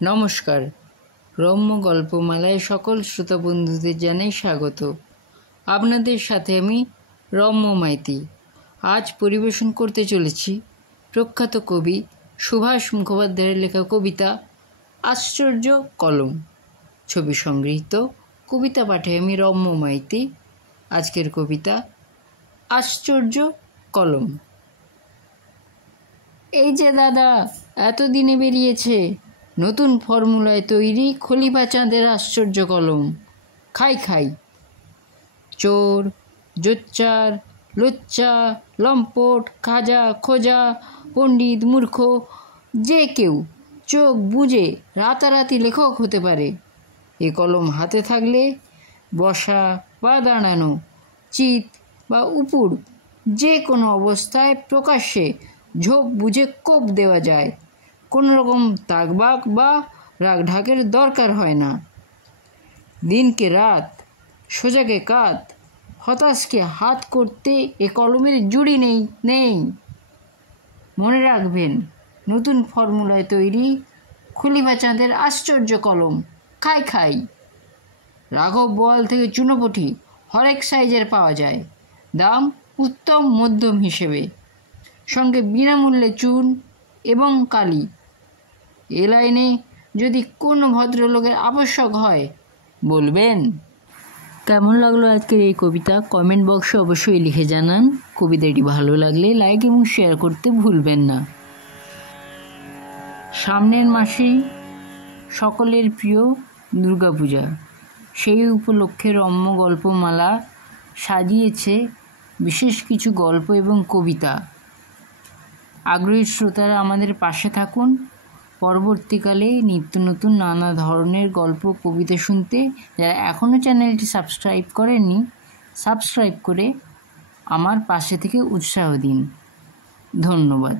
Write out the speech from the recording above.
নমস্কার, রম্য গল্পমালায় সকল শ্রোতা বন্ধুদের জানাই স্বাগত। আপনাদের সাথে আমি রম্য মাইতি। আজ পরিবেশন করতে চলেছি প্রখ্যাত কবি সুভাষ মুখোপাধ্যায়ের লেখা কবিতা আশ্চর্য কলম। ছবি সংগৃহীত। কবিতা পাঠে আমি রম্য মাইতি। আজকের কবিতা আশ্চর্য কলম। এই যে দাদা, এতদিনে বেরিয়েছে নতুন ফর্মুলায় তৈরি খলিফা চাঁদের আশ্চর্য কলম। খাই খাই। চোর, জোচ্চার, লোচ্চা, লম্পট, খাজা, খোজা, পণ্ডিত, মূর্খ, যে কেউ চোখ বুজে রাতারাতি লেখক হতে পারে। এ কলম হাতে থাকলে বসা বা দাঁড়ানো, চিত বা উপুড়, যে কোনো অবস্থায় প্রকাশ্যে ঝোপ বুঝে কোপ দেওয়া যায়। কোনো রকম তাকবাক বা রাগঢাকের দরকার হয় না। দিনকে রাত, সোজাকে কাত, হতাশকে হাত করতে এ কলমের জুড়ি নেই। মনে রাখবেন, নতুন ফর্মুলায় তৈরি খলিফা চাঁদের আশ্চর্য কলম। খাই খাই। রাঘব বোয়াল থেকে চুনোপুঁটি হরেক সাইজের পাওয়া যায়, দাম উত্তম মধ্যম হিসেবে, সঙ্গে বিনামূল্যে চুন এবং কালি। এ লাইনে যদি কোনো ভদ্রলোকের আবশ্যক হয় বলবেন। কেমন লাগলো আজকের এই কবিতা কমেন্ট বক্সে অবশ্যই লিখে জানান। কবিতাটি ভালো লাগলে লাইক এবং শেয়ার করতে ভুলবেন না। সামনের মাসেই সকলের প্রিয় দুর্গাপূজা, সেই উপলক্ষে রম্য গল্পমালা সাজিয়েছে বিশেষ কিছু গল্প এবং কবিতা। আগ্রহী শ্রোতারা আমাদের পাশে থাকুন। পরবর্তীকালে নিত্য নতুন নানা ধরনের গল্প কবিতা শুনতে যারা এখনও চ্যানেলটি সাবস্ক্রাইব করেননি, সাবস্ক্রাইব করে আমার পাশে থেকে উৎসাহ দিন। ধন্যবাদ।